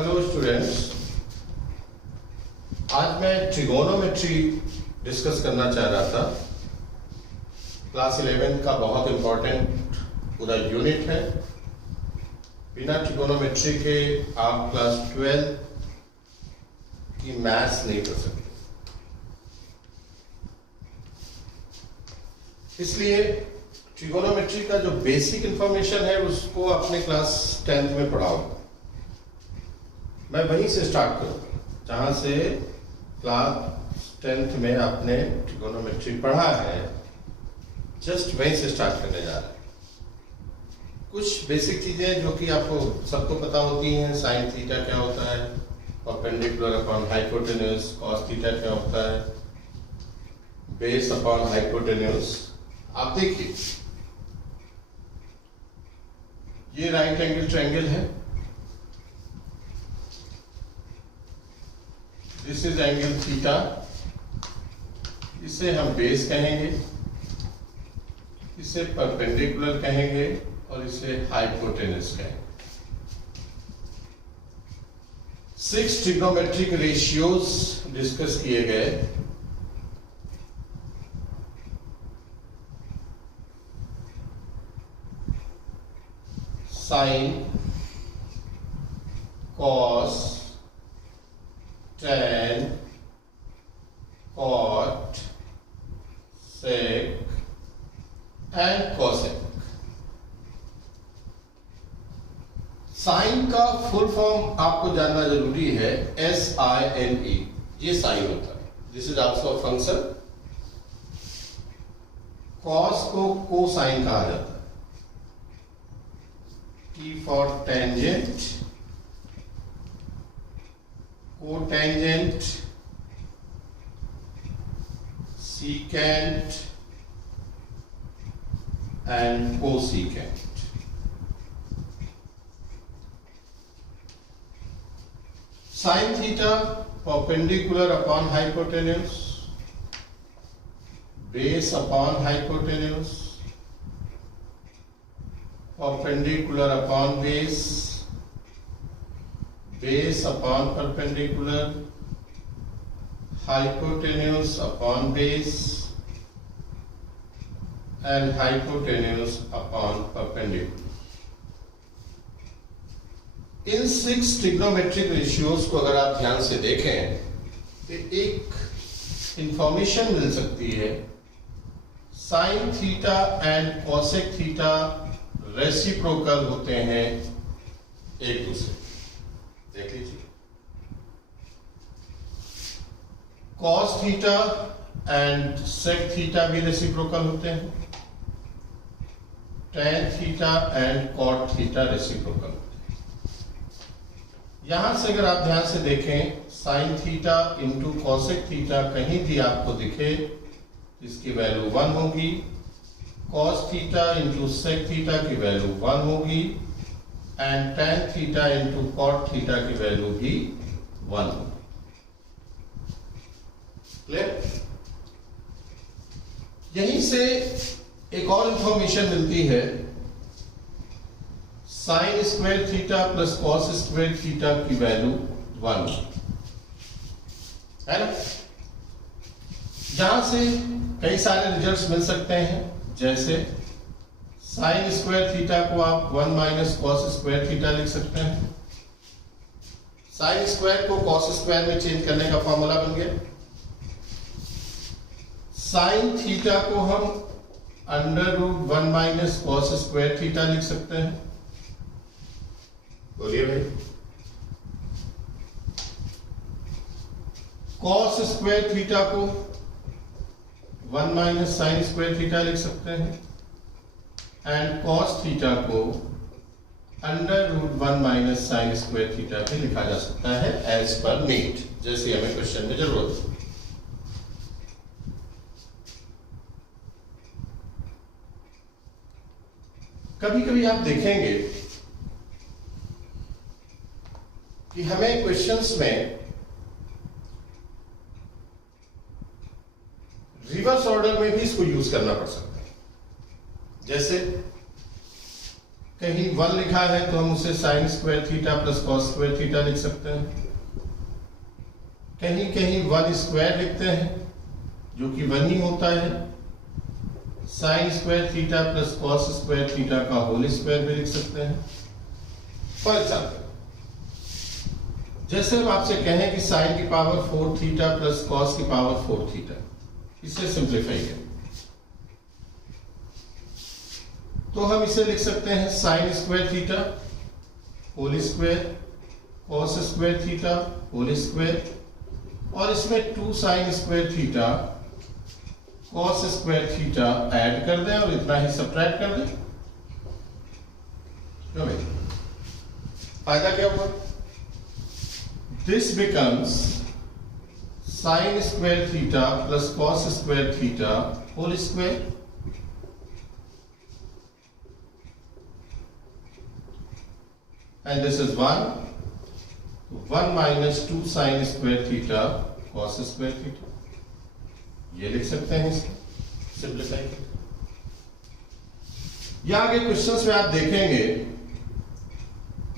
Hello students, आज मैं trigonometry discuss करना चाह रहा था। क्लास 11 का बहुत इम्पोर्टेंट पूरा यूनिट है। बिना ट्रिगोनोमेट्री के आप क्लास 12 की मैथ्स नहीं कर सकते। इसलिए ट्रिगोनोमेट्री का जो बेसिक इंफॉर्मेशन है उसको अपने क्लास 10th में पढ़ाऊंगा। मैं वहीं से स्टार्ट करूंगा जहां से क्लास 10th में आपने ट्रिगोनोमेट्री पढ़ा है, जस्ट वहीं से स्टार्ट करने जा रहे हैं। कुछ बेसिक चीजें जो कि आपको सबको पता होती हैं। साइन थीटा क्या होता है, perpendicular upon hypotenuse, cos theta क्या होता है, बेस अपॉन हाइपोटेन्यूज। आप देखिए, ये राइट एंगल ट्रायंगल है, दिस इज एंगल थीटा, इसे हम बेस कहेंगे, इसे परपेंडिकुलर कहेंगे और इसे हाइपोटेन्यूज कहेंगे। 6 ट्रिग्नोमेट्रिक रेशियोज डिस्कस किए गए। Sine, cos, tan, cot, sec and cosec। Sine का फुल फॉर्म आपको जानना जरूरी है, SINE। ये साइन होता है, this is also a function. Cos को कोसाइन कहा जाता है, T for tangent, cotangent, secant and cosecant। Sin theta perpendicular upon hypotenuse, base upon hypotenuse, perpendicular upon base, base upon perpendicular, hypotenuse upon base and hypotenuse upon perpendicular। In 6 trigonometric ratios को अगर आप ध्यान से देखें तो एक information मिल सकती है। Sine theta and cosec theta reciprocal होते हैं एक दूसरे। देख लीजिए, cos theta and sec theta भी रेसिप्रोकल होते हैं, tan theta and cot theta reciprocal होते हैं। यहां से अगर आप ध्यान से देखें, sine theta into cosec theta कहीं भी आपको दिखे, इसकी वैल्यू 1 होगी। Cos theta into sec theta की वैल्यू 1 होगी and tan theta into cot theta की वैल्यू भी 1 होगी। क्लियर? यहीं से एक और इंफॉर्मेशन मिलती है, sign square theta plus cos square theta की वैल्यू 1 है ना। जहां से कई सारे रिजल्ट्स मिल सकते हैं, जैसे साइन स्क्वायर थीटा को आप 1 माइनस कॉस स्क्वायर थीटा लिख सकते हैं। साइन स्क्वायर को कॉस स्क्वायर में चेंज करने का फॉर्मूला बन गया। साइन थीटा को हम under root 1 minus cos square theta लिख सकते हैं। बोलिए भाई। कॉस स्क्वायर थीटा को 1 माइनस साइन स्क्वायर थीटा लिख सकते हैं एंड कॉस थीटा को under root 1 minus sine square theta भी लिखा जा सकता है एज पर नीड, जैसे हमें क्वेश्चन में जरूरत है। कभी कभी आप देखेंगे कि हमें क्वेश्चंस में रिवर्स ऑर्डर में भी इसको यूज करना पड़ सकता है। जैसे कहीं 1 लिखा है तो हम उसे sign square theta plus cos square theta लिख सकते हैं। कहीं कहीं 1 स्क्वायर लिखते हैं जो कि 1 ही होता है। Sign square theta plus cos square theta का होल स्क्वायर भी लिख सकते हैं। फॉर एग्जाम्पल, जैसे हम आपसे कहें कि साइन की पावर 4 थीटा प्लस कॉस की पावर 4 थीटा, इसे सिंप्लीफाई करें तो हम इसे लिख सकते हैं sine square theta whole square cos square theta whole square, और इसमें 2 sine square theta cos square theta add कर दें और इतना ही सब्ट्रैक्ट कर दें। क्यों भाई, फायदा क्या हुआ? This becomes sine square theta plus cos square theta whole square, and this is 1 minus 2 sin square theta cos square theta, ये लिख सकते हैं इसको सिंप्लीफाई। या आगे क्वेश्चंस में आप देखेंगे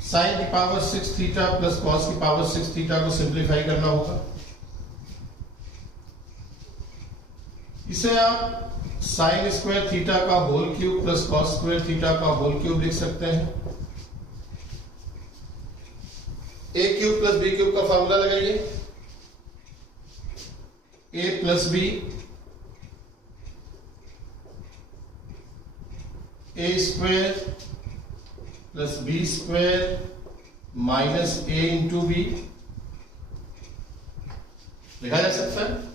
साइन की पावर 6 थीटा प्लस कॉस की पावर 6 थीटा को सिंप्लीफाई करना होगा। इसे आप साइन स्क्वायर थीटा का whole cube plus cos square theta का होल क्यूब लिख सकते हैं। A cube plus B cube का फॉर्मूला लगाइए, A plus B A square plus B square minus A into B लिखा जा सकता है।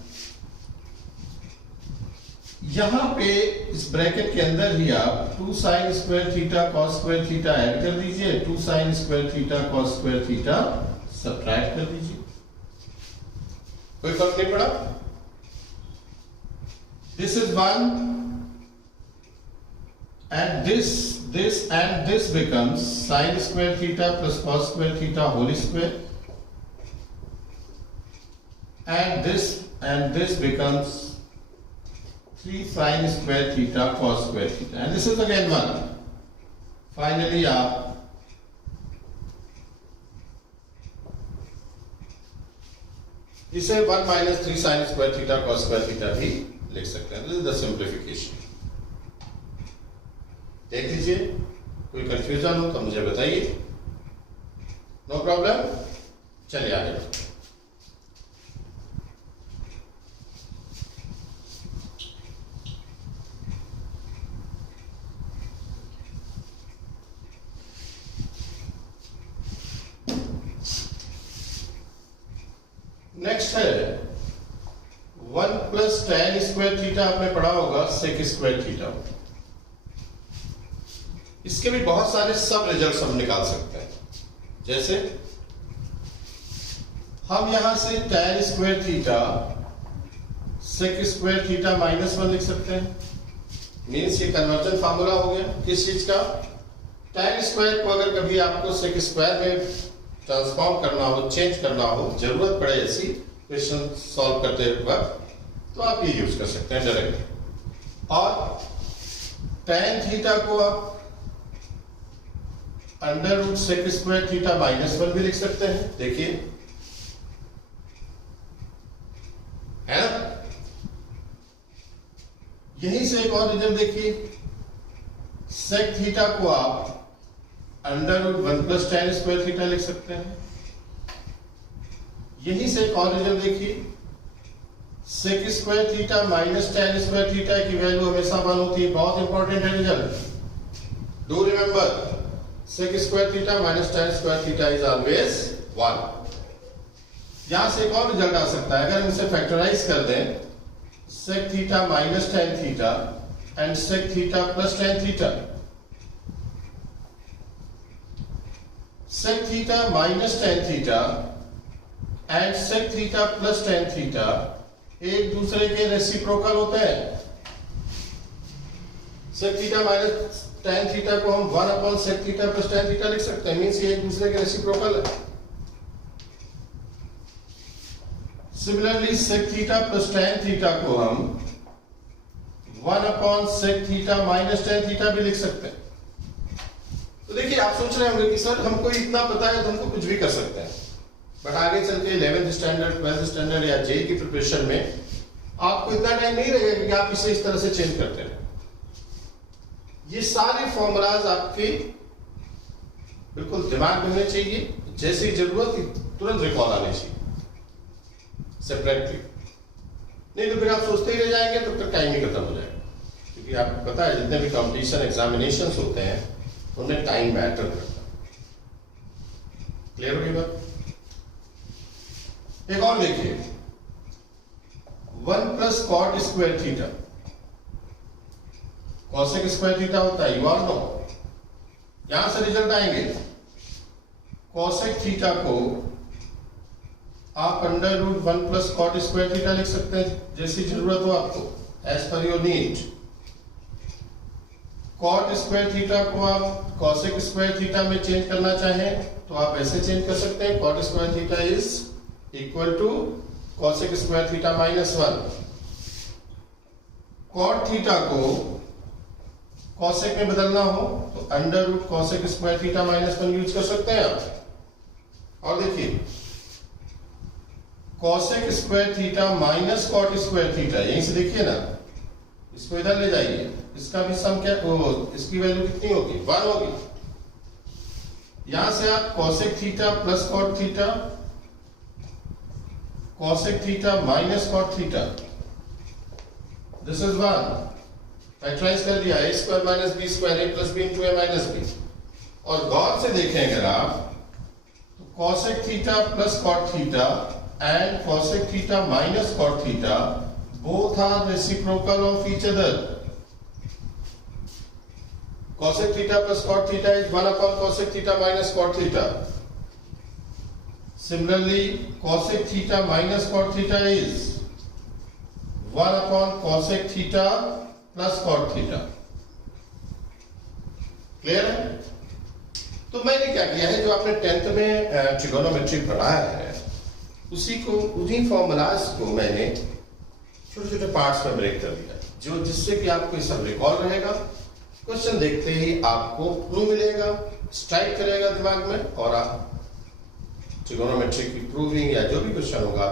यहां पे इस ब्रैकेट के अंदर ही आप 2 sine square theta cos square theta add कर दीजिए, 2 sine square theta cos square theta subtract कर दीजिए, कोई फर्क नहीं पड़ा। This is 1 and this becomes sin square theta plus cos square theta whole square, and this becomes 3 sin square theta cos square theta, and this is again 1. Finally आप इसे 1 minus 3 sin square theta cos square theta भी लिख सकते हैं। This is the simplification. देख लीजिए, कोई confusion हो तो मुझे बताइए, नो प्रॉब्लम। चलिए आगे बढ़ते हैं। नेक्स्ट है 1 प्लस tan स्क्वायर थीटा, आपने पढ़ा होगा sec स्क्वायर थीटा। इसके भी बहुत सारे सब रिजल्ट्स हम निकाल सकते हैं। जैसे हम यहां से tan square theta sec square theta minus 1 लिख सकते हैं। मीन्स ये कन्वर्जन फार्मूला हो गया किस चीज का? tan स्क्वायर को अगर कभी आपको sec स्क्वायर में ट्रांसफॉर्म करना हो, चेंज करना हो, जरूरत पड़े ऐसी क्वेश्चन सॉल्व करते वक्त, तो आप ये यूज कर सकते हैं डायरेक्ट। और tan थीटा को आप under root sec square theta minus 1 भी लिख सकते हैं। देखिए, है ना? यहीं से एक और रिजल्ट देखिए, सेक थीटा को आप under root 1 plus tan square theta लिख सकते हैं। यहीं से एक और रिजल्ट देखिए, sec square theta minus tan square theta की वैल्यू हमेशा 1 होती है। बहुत इंपॉर्टेंट है result, do remember, sec square theta minus tan square theta is always 1। यहां से एक और रिजल्ट आ सकता है, अगर हम इसे फैक्टराइज कर दें, sec theta minus tan theta and sec theta plus tan theta, sec theta minus tan theta and sec theta plus tan theta एक दूसरे के रेसिप्रोकल होते हैं। sec theta minus tan theta को हम 1 upon sec theta plus tan theta लिख सकते हैं। मींस ये एक दूसरे के रेसिप्रोकल है। Similarly sec theta plus tan theta को हम 1 upon sec theta minus tan theta भी लिख सकते हैं। देखिए आप सोच रहे होंगे कि सर हमको इतना पता है तो हमको कुछ भी कर सकते हैं, बट आगे चल के 11th स्टैंडर्ड 12th स्टैंडर्ड या जे की प्रिपरेशन में आपको इतना टाइम नहीं रहेगा कि आप इसे इस तरह से चेंज करते हैं। ये सारे फॉर्मूलाज आपके बिल्कुल दिमाग में होने चाहिए, जैसी जरूरत तुरंत रिकॉल आने चाहिए सेपरेटली, नहीं तो फिर आप सोचते ही रह जाएंगे तो फिर टाइम ही खत्म हो जाएगा। क्योंकि आपको पता है जितने भी कंपटीशन एग्जामिनेशन होते हैं उनमें टाइम मैटर करता है। क्लियर हो गई बात? एक और देखिए, 1 plus cot square theta, cosec square theta होता है, यू आर नो। यहां से रिजल्ट आएंगे, कॉसेक थीटा को आप under root 1 plus cot square theta लिख सकते हैं जैसी जरूरत हो आपको, as per your need. Cot square theta को आप कॉसेक स्क्वायर थीटा में चेंज करना चाहें तो आप ऐसे चेंज कर सकते हैं, cot square theta is equal to cosec square theta minus 1। Cot theta को कॉसेक में बदलना हो तो under root cosec square theta minus 1 use कर सकते हैं आप। और देखिए cosec square theta minus cot square theta, यहीं से देखिए ना, इसको इधर ले जाइए, इसका भी सम क्या इसकी वैल्यू कितनी होगी, 1 होगी। यहां से आप cosec theta plus cot theta, cosec theta minus cot theta, this is 1, factorise कर दिया, a square minus B square, a plus B into A minus B. और गौर से देखें अगर आप तो cosec theta plus cot theta and cosec theta minus cot theta both are reciprocal of each other. Cosec theta plus cot theta is 1 upon cosec theta minus cot theta. Similarly, cosec theta minus cot theta is 1 upon cosec theta plus cot theta. Clear है? तो मैंने क्या किया है, जो आपने 10th में trigonometry पढ़ाया है उसी को, उन्हीं फॉर्मूलाज को मैंने छोटे छोटे पार्ट्स में ब्रेक कर दिया, जो जिससे कि आपको ये सब रिकॉल रहेगा। क्वेश्चन देखते ही आपको क्लू मिलेगा, स्ट्राइक करेगा दिमाग में, और आप ट्रिगोनोमेट्री की प्रूविंग या जो भी क्वेश्चन होगा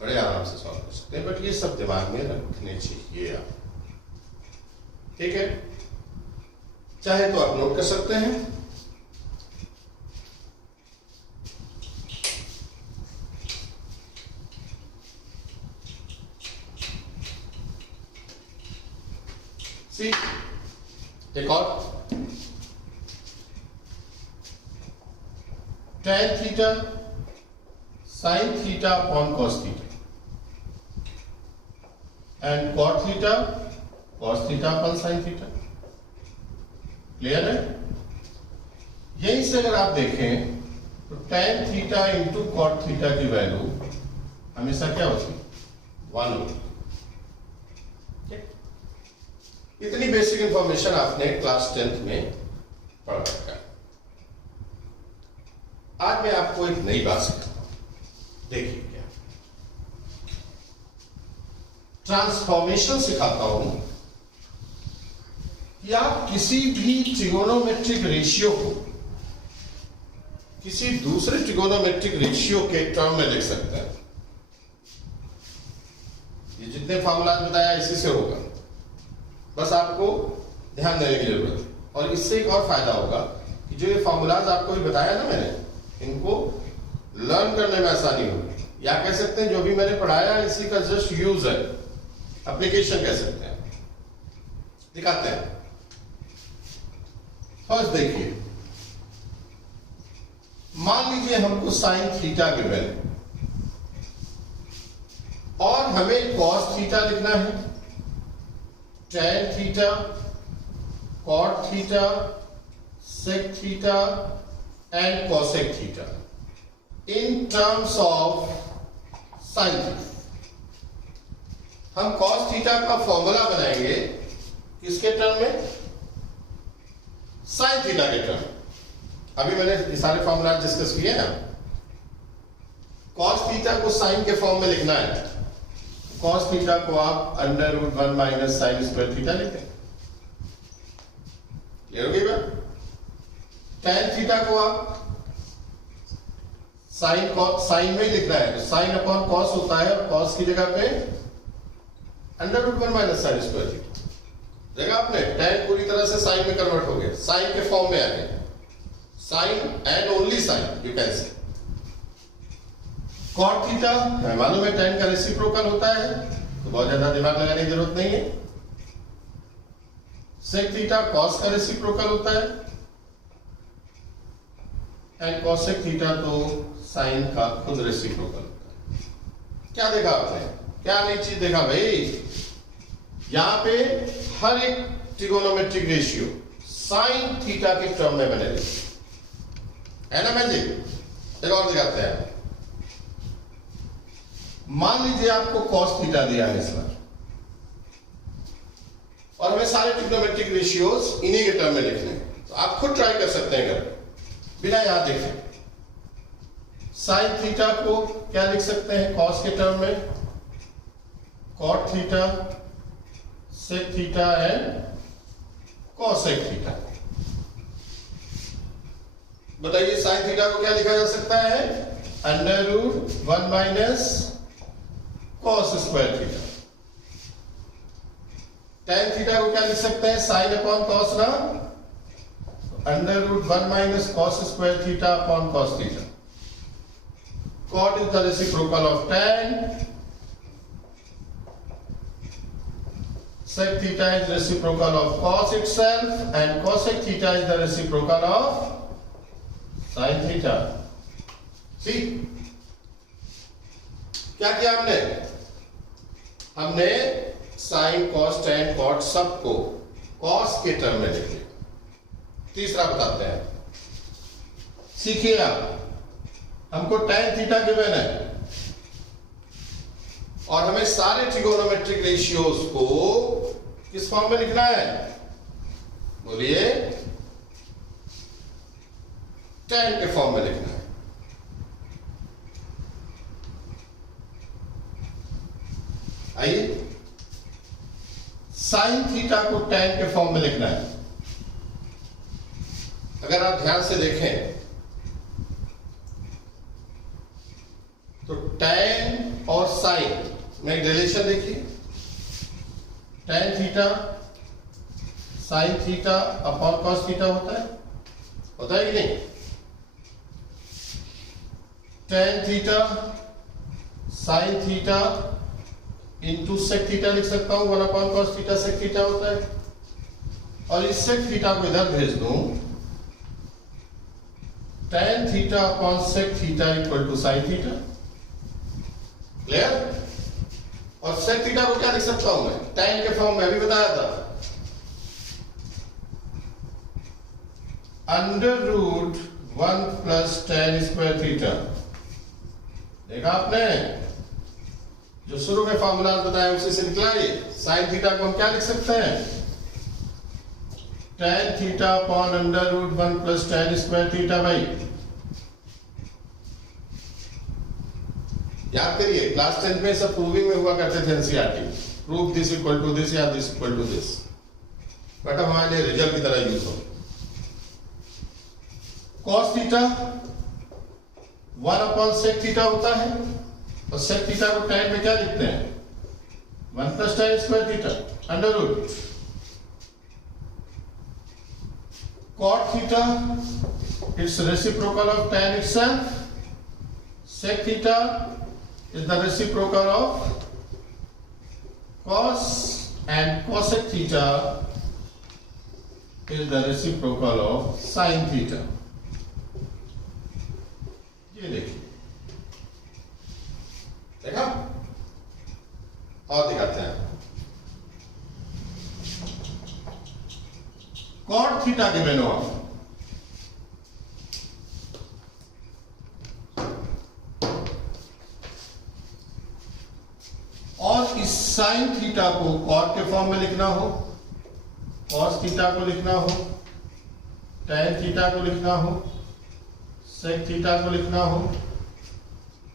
बड़े आराम से सॉल्व कर सकते हैं। बट ये सब दिमाग में रखने चाहिए आप, ठीक है? चाहे तो आप नोट कर सकते हैं। एक और, tan theta sin theta upon cos theta and cot theta cos theta upon sin theta. Clear है? यहीं से अगर आप देखें तो tan theta into cot theta की वैल्यू हमेशा क्या होती है, 1 होती है। इतनी बेसिक इंफॉर्मेशन आपने क्लास 10th में पढ़ रखा है। आज मैं आपको एक नई बात सिखाता हूं, देखिए क्या, ट्रांसफॉर्मेशन सिखाता हूं कि आप किसी भी ट्रिगोनोमेट्रिक रेशियो को किसी दूसरे ट्रिगोनोमेट्रिक रेशियो के टर्म में लिख सकते हैं। ये जितने फॉर्मूला बताया इसी से होगा, बस आपको ध्यान देने की जरूरत है। और इससे एक और फायदा होगा कि जो ये फॉर्मूलाज आपको भी बताया ना मैंने, इनको लर्न करने में आसानी होगी, या कह सकते हैं जो भी मैंने पढ़ाया इसी का जस्ट यूज है, एप्लीकेशन कह सकते हैं। दिखाते हैं। फर्स्ट देखिए, मान लीजिए हमको साइन थीटा गिवन है और हमें कॉस थीटा लिखना है, tan theta, cot theta, sec theta and cosec theta in terms of sin theta. हम cos थीटा का फॉर्मूला बनाएंगे किसके टर्म में, sin थीटा के टर्म। अभी मैंने ये सारे फॉर्मूला डिस्कस किए ना। cos थीटा को sin के फॉर्म में लिखना है, cos थीटा को आप under root 1 minus sine square theta लिखते हैं। क्लियर हो गई बात? tan थीटा को आप साइन में ही लिखना है, तो साइन अपॉन कॉस होता है, और कॉस की जगह पे under root 1 minus sine square theta. देखा आपने, tan पूरी तरह से साइन में कन्वर्ट हो गया, साइन के फॉर्म में आ गया, sine and only sine you can say. Cot theta मालूम है tan का रेसिप्रोकल होता है, तो बहुत ज्यादा दिमाग लगाने की जरूरत नहीं है। सेक थीटा कॉस का रेसिप्रोकल होता है, एंड कोसेक थीटा तो साइन का खुद रेसिप्रोकल होता है। क्या देखा आपने, क्या नई चीज देखा भाई, यहां पे हर एक ट्रिगोनोमेट्रिक रेशियो साइन थीटा के टर्म में बने है ना मैजिक। एक और दिखाते हैं, मान लीजिए आपको कॉस थीटा दिया है इस बार, और हमें सारे ट्रिग्नोमेट्रिक रेशियोज इन्हीं के टर्म में लिखने हैं, तो आप खुद ट्राई कर सकते हैं घर बिना यहां देखें। साइन थीटा को क्या लिख सकते हैं कॉस के टर्म में, cot theta, sec theta and cosec theta. बताइए साइन थीटा को क्या लिखा जा सकता है, under root 1 minus cos square theta. tan theta को क्या लिख सकते हैं, साइन अपॉन कॉस ना, under root 1 minus cos square theta upon cos theta. Cot is the reciprocal of tan, sec theta is reciprocal of cos itself, and cosec theta is the reciprocal of sin theta. See, क्या किया हमने sin, cos, tan, cot सबको cos के term में लिख लिया। तीसरा बताते हैं, सीखिए आप, हमको tan थीटा गिवन है, और हमें सारे ट्रिगोनोमेट्रिक रेशियोज को किस फॉर्म में लिखना है, बोलिए, tan के फॉर्म में लिखना है। आइए, साइन थीटा को tan के फॉर्म में लिखना है। अगर आप ध्यान से देखें तो tan और साइन में एक रिलेशन देखिए, tan theta sine theta upon cos theta होता है कि नहीं। tan theta sine theta into sec theta लिख सकता हूं, 1 upon cos theta sec theta होता है, और इस सेक थीटा को इधर भेज दूं, tan theta upon sec theta equal to sine theta. Clear. और सेक थीटा को क्या लिख सकता हूं मैं, tan के फॉर्म में अभी बताया था, under root 1 plus tan square theta. देखा आपने, जो शुरू में फॉर्मूला बताया उसी से निकला ये। साइन थीटा को हम क्या लिख सकते हैं, tan theta upon under root 1 plus tan square theta. भाई याद करिए, क्लास 10 में सब प्रूविंग में हुआ करते थे NCERT, prove this equal to this या this equal to this, but हमारे लिए रिजल्ट की तरह यूज हो। Cos theta 1 upon sec theta होता है, और सेक थीटा को tan में क्या लिखते हैं, 1 plus tan square theta under root. Cot theta it's reciprocal of tan itself, sec theta is the reciprocal of cos, and cosec theta is the reciprocal of sin theta। ये देखिए, देखा, और दिखाते हैं, cot theta गिवन हो, और इस sign theta को कॉट के फॉर्म में लिखना हो, कॉस थीटा को लिखना हो, tan थीटा को लिखना हो, सेक थीटा को लिखना हो,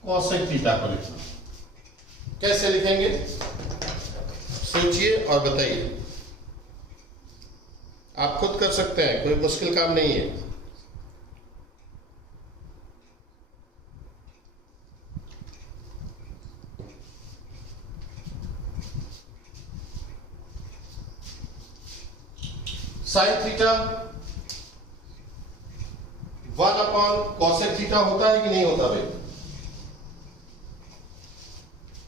कॉसेक थीटा को लिखना हो। कैसे लिखेंगे सोचिए और बताइए, आप खुद कर सकते हैं, कोई मुश्किल काम नहीं है। Sine theta 1 upon cosec theta होता है कि नहीं होता भाई?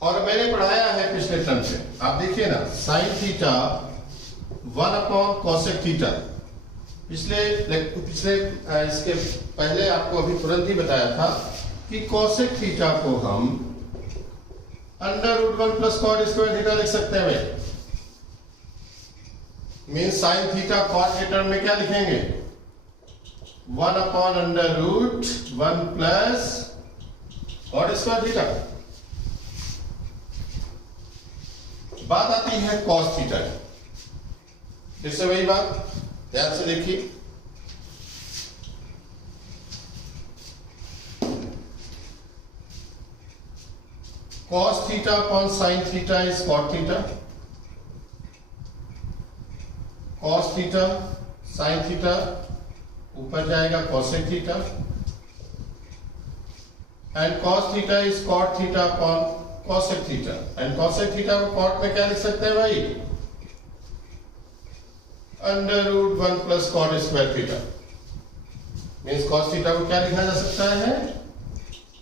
और मैंने पढ़ाया है पिछले टर्म से, आप देखिए ना, sine theta 1 upon cosec theta. पिछले इसके पहले आपको अभी तुरंत ही बताया था कि कॉसेक थीटा को हम √1 प्लस कॉट स्क्वायर थीटा लिख सकते हैं भाई। मीन साइन थीटा कॉट के टर्म में क्या लिखेंगे? 1 upon √1 plus cot square theta. बात आती है कॉस थीटा की, फिर से वही बात, ध्यान से देखिए। cos theta upon sine theta is cot theta. cos theta sine theta ऊपर जाएगा cosec theta, and cos theta is cot theta upon cosec theta. And cosec theta को कॉट में क्या लिख सकते हैं भाई? √1 plus cot square theta. Means cos theta को क्या लिखा जा सकता है?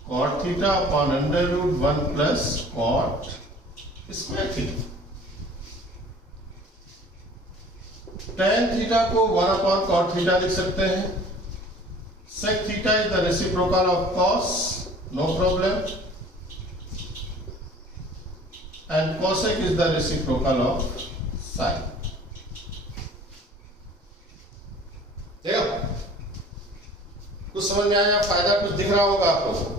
Cot theta upon √1 plus cot square theta. tan theta को 1 अपॉन कॉट थीटा लिख सकते हैं। sec theta is the reciprocal of cos, no problem, and cosec is the reciprocal of sin। देखो कुछ समझ में आया? फायदा कुछ दिख रहा होगा आप लोगों को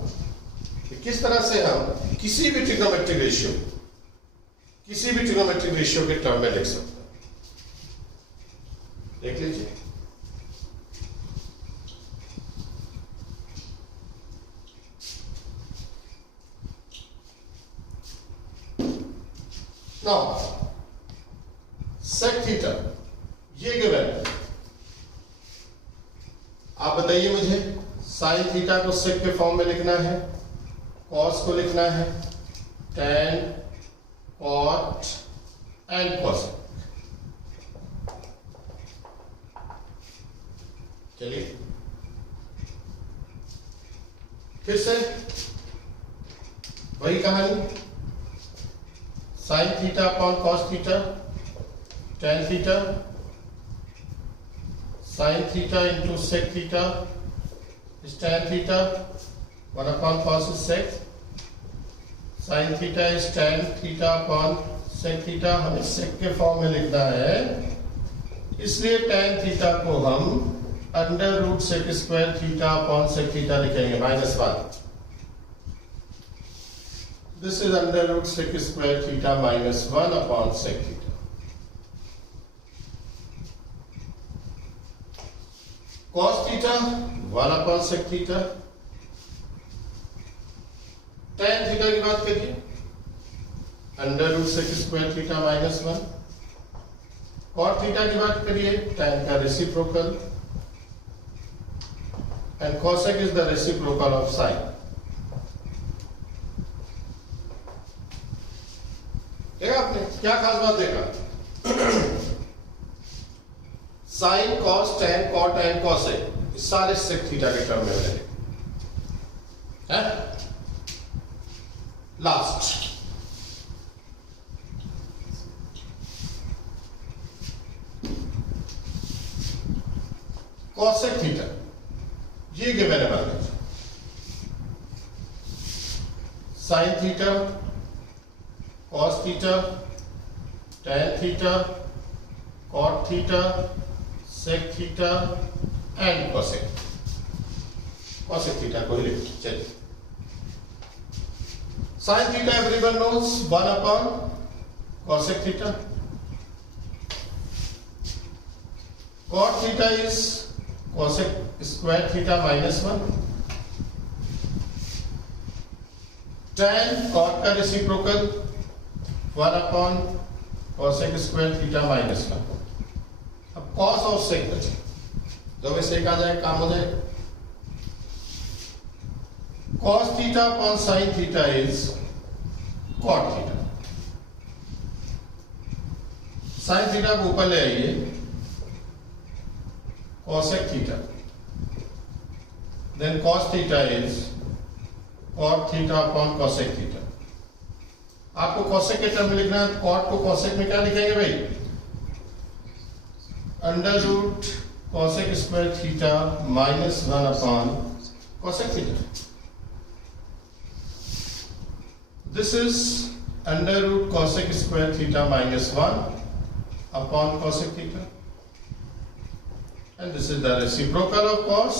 कि किस तरह से हम किसी भी ट्रिग्नोमेट्रिक रेशियो के टर्म में लिख सकते हैं। देख लीजिए, नाउ sec थीटा ये गिवन है। आप बताइए मुझे, साइन थीटा को सेक के फॉर्म में लिखना है, कॉस को लिखना है tan, कॉट एंड कॉसेक। चलिए फिर से वही कहानी, sign theta upon cos theta, tan theta, sin theta into sec theta is tan theta, 1 upon cos is sec, sin theta is tan theta upon sec theta। हमें sec के form में लिखना है, इसलिए tan theta को हम √sec square theta upon sec theta लिखेंगे, -1। This is √sec square theta -1 upon sec theta। cos theta 1 upon sec theta. tan थीटा की बात करिए, √sec square theta -1। cot theta की बात करिए, tan का reciprocal, and cosec is the reciprocal of sin। देखा आपने क्या खास बात देखा? Sine, cos, tan, caught and cosec सारे सेक थीटा के टर्म में रहेंगे। लास्ट कॉसेक थीटा ये गिवन है मान लीजिए, sine theta, cos theta, tan theta, cot theta, sec theta and cosec। cosec theta को ही लिखिए। चलिए, sin theta everyone knows 1 upon cosec theta, cot theta is cosec square theta -1, tan cot का reciprocal 1 upon cosec square theta -1। अब cos और sec बचे, दो में से एक आ जाए, काम हो जाए। cos theta upon sin theta is cot theta. sin theta को ऊपर ले आइए, cosec theta, then cos theta is cot theta upon cosec theta. आपको cosec के टर्म में लिखना है, cot को cosec में क्या लिखेंगे भाई? Under root cosec square theta minus 1 upon cosec theta. This is under root cosec square theta minus 1 upon cosec theta, and this is the reciprocal of cos.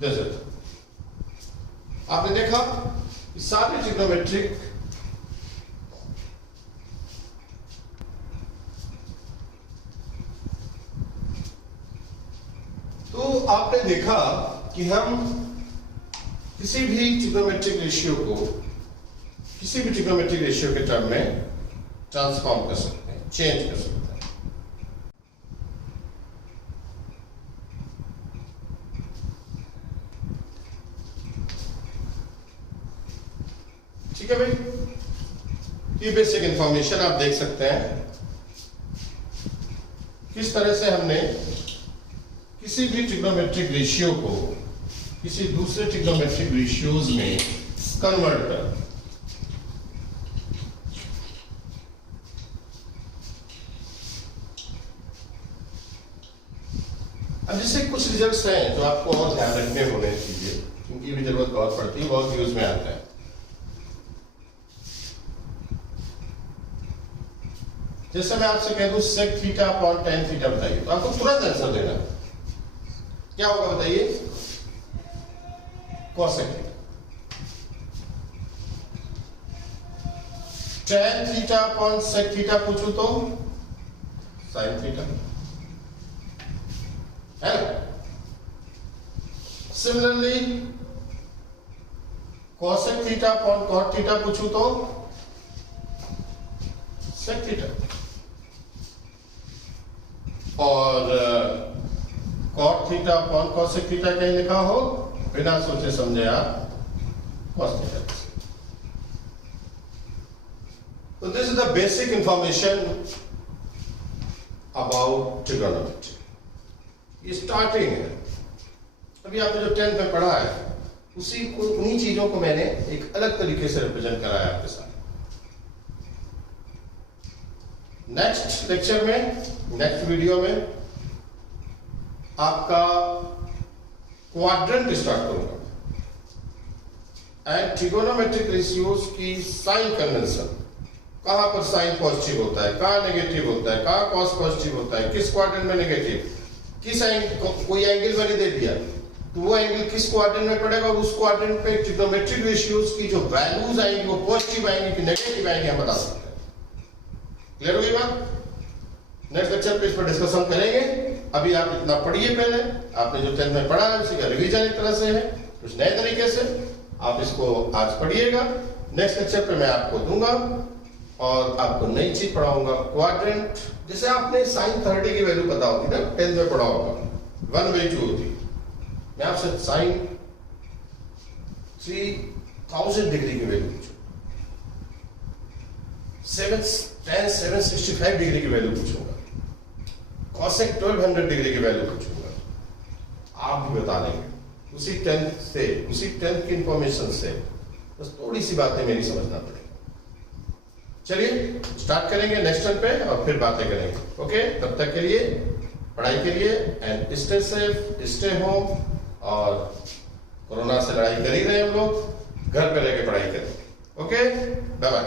This is, आपने देखा सारे trigonometric तो आपने देखा कि हम किसी भी ट्रिग्नोमेट्रिक रेशियो को किसी भी ट्रिग्नोमेट्रिक रेशियो के टर्म में ट्रांसफॉर्म कर सकते हैं, चेंज कर सकते हैं। ठीक है भाई, ये बेसिक इंफॉर्मेशन आप देख सकते हैं किस तरह से हमने किसी भी ट्रिग्नोमेट्रिक रेशियो को किसी दूसरे ट्रिग्नोमेट्रिक रेशियोज में कन्वर्ट कर। अब जैसे कुछ रिजल्ट्स हैं जो आपको और ध्यान रखने होने चाहिए, क्योंकि भी जरूरत बहुत पड़ती है, बहुत यूज में आता है। जैसे मैं आपसे कह दूं sec theta upon tan theta बताइए, तो आपको तुरंत आंसर देना क्या होगा बताइए? cosec theta. tan theta upon sec theta पूछूं तो sin थीटा है ना। Similarly cosec theta upon cot theta पूछूं तो sec थीटा, और cot theta upon cosec theta कहीं लिखा हो, बिना सोचे समझे आप cos थीटा। तो this is the basic information about trigonometry. ये स्टार्टिंग है, अभी आपने जो 10th में पढ़ा है उसी को, उन्हीं चीजों को मैंने एक अलग तरीके से रिप्रेजेंट कराया आपके साथ। नेक्स्ट लेक्चर में, नेक्स्ट वीडियो में आपका क्वाड्रेंट स्टार्ट करूंगा एंड ट्रिगोनोमेट्रिक रेशियोज की साइन कन्वेंशन, कहां पर साइन पॉजिटिव होता है, कहां नेगेटिव होता है, कहां कॉस पॉजिटिव होता है, किस क्वाड्रेंट में नेगेटिव, किस एंगल, कोई एंगल मैंने दे दिया तो वो एंगल किस क्वाड्रेंट में पड़ेगा, और उस क्वाड्रेंट पे ट्रिगोनोमेट्रिक रेशियोज की जो वैल्यूज आएंगी वो पॉजिटिव आएंगी कि नेगेटिव आएंगी, हम बता सकते हैं। क्लियर होगी बात? नेक्स्ट लेक्चर पे इस पर डिस्कशन करेंगे। अभी आप इतना पढ़िए, पहले आपने जो 10th में पढ़ा है उसी का रिवीजन एक तरह से है, कुछ नए तरीके से आप इसको आज पढ़िएगा। नेक्स्ट लेक्चर पे मैं आपको दूंगा और आपको नई चीज पढ़ाऊंगा, क्वाड्रेंट। जैसे आपने साइन 30 की वैल्यू पता होगी ना, 10th में पढ़ा होगा, 1/2 होती। मैं आपसे साइन 3000 डिग्री की वैल्यू पूछूं, 765 डिग्री की वैल्यू पूछूंगा, cosec 1200 डिग्री की वैल्यू पूछूंगा, आप भी बता देंगे उसी 10th से, उसी 10th की इंफॉर्मेशन से। बस थोड़ी सी बातें मेरी समझना पड़ेगी। चलिए स्टार्ट करेंगे नेक्स्ट टर्न पे और फिर बातें करेंगे। ओके, तब तक के लिए पढ़ाई के लिए and stay safe, stay home, और कोरोना से लड़ाई कर ही रहे हम लोग, घर पे रह के पढ़ाई करें। Okay, bye bye.